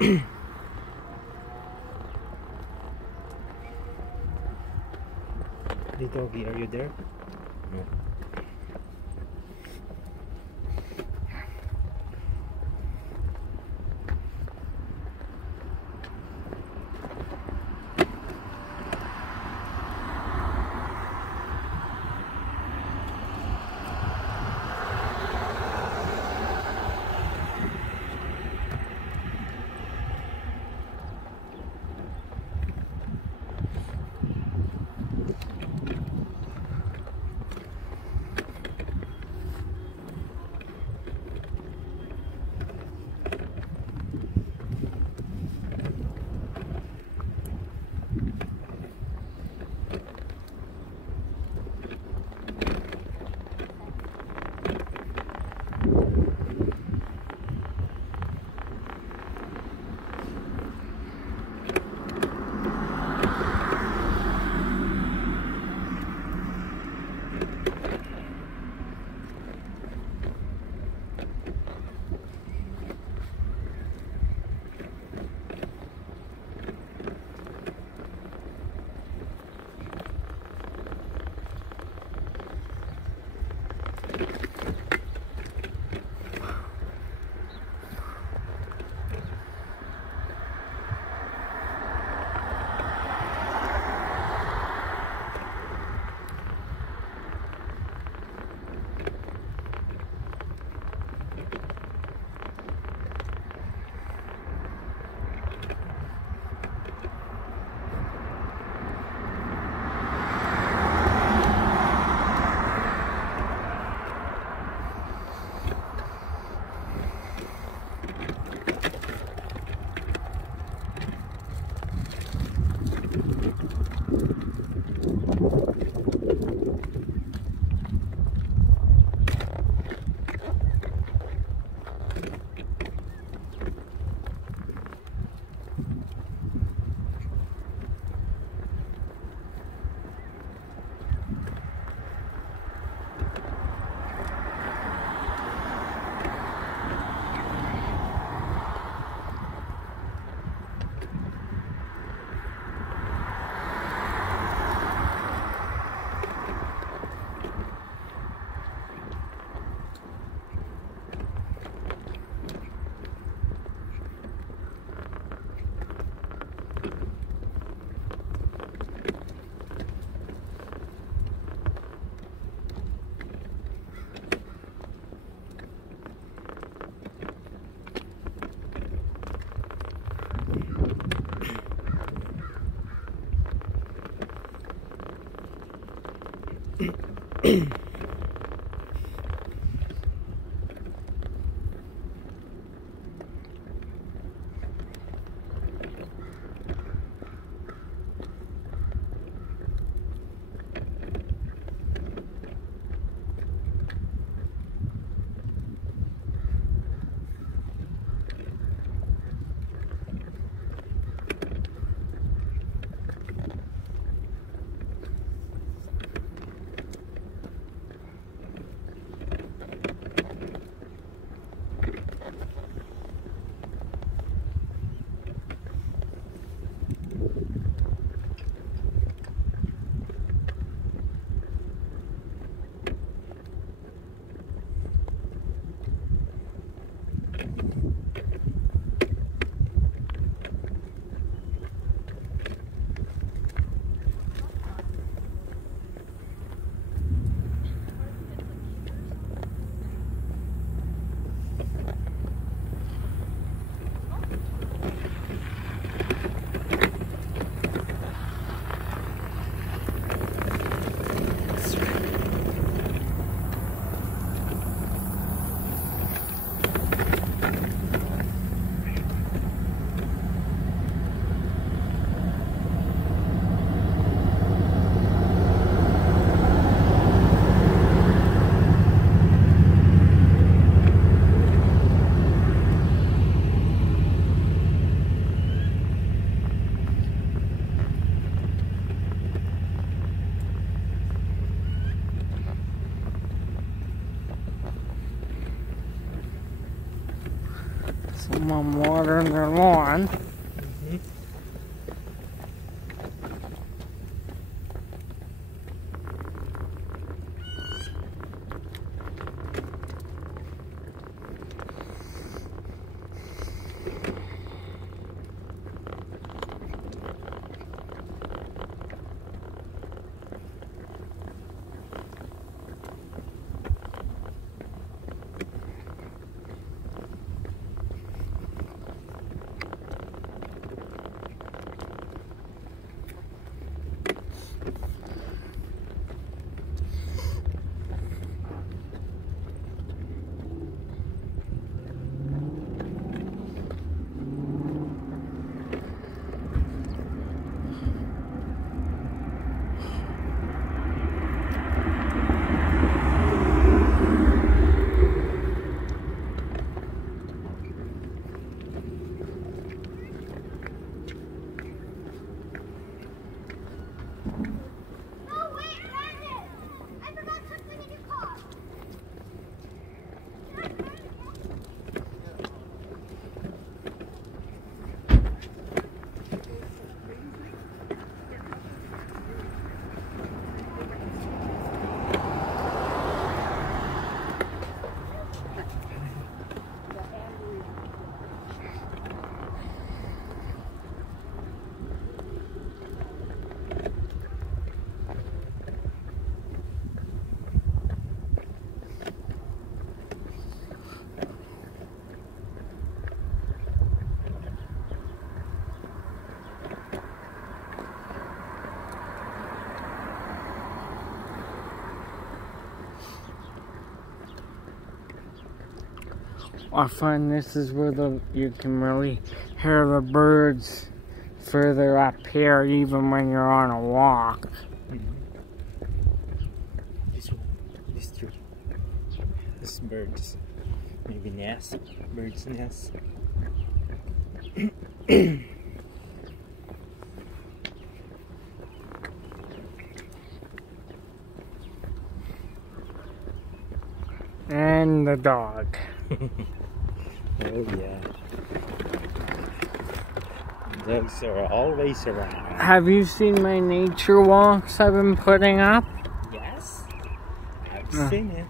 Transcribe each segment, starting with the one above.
Hey doggy, are you there? No. Someone watering their lawn. Mm-hmm. I find this is where you can really hear the birds further up here, even when you're on a walk. Mm-hmm. This tree. This birds. Maybe nest. Birds nest. And the dog. Oh yeah. Dogs are always around. Have you seen my nature walks I've been putting up? Yes. I've seen it.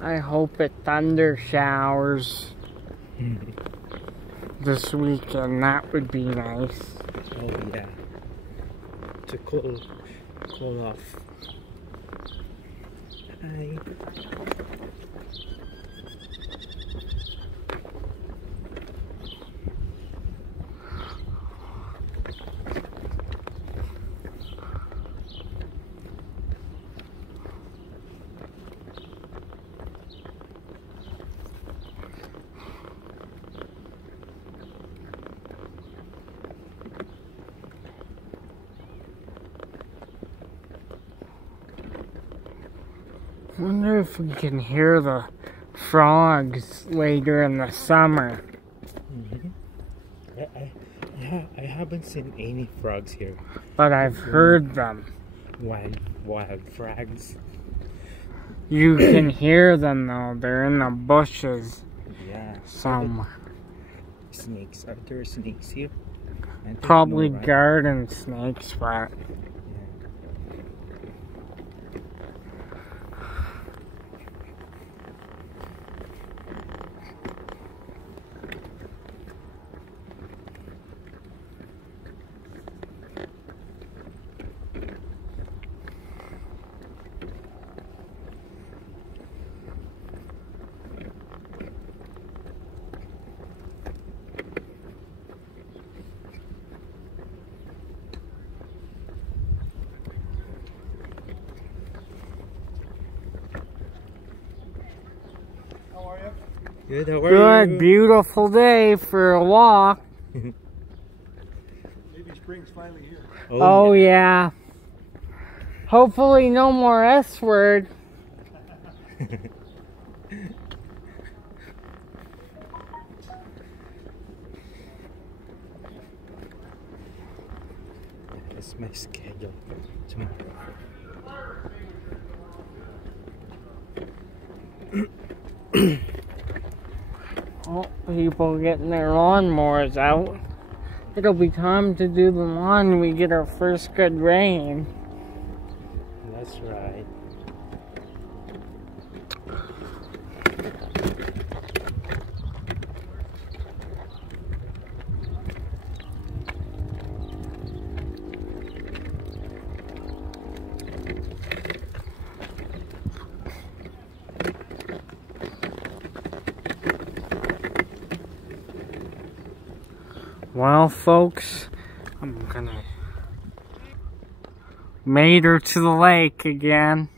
I hope it thunder showers this weekend. That would be nice. Oh yeah. To cool off. Hi. I wonder if we can hear the frogs later in the summer. Mm-hmm. I haven't seen any frogs here. But I've heard them. Wild frogs. You can hear them though. They're in the bushes. Yeah. Some. Snakes. Are there snakes here? Probably know, right? garden snakes, but... Good, how are Good, you? beautiful day for a walk. Maybe spring's finally here. Oh yeah. Hopefully no more S word. That's my schedule for tomorrow. Oh, people getting their lawnmowers out. It'll be time to do the lawn when we get our first good rain. That's right. Well, folks, I'm gonna made her to the lake again.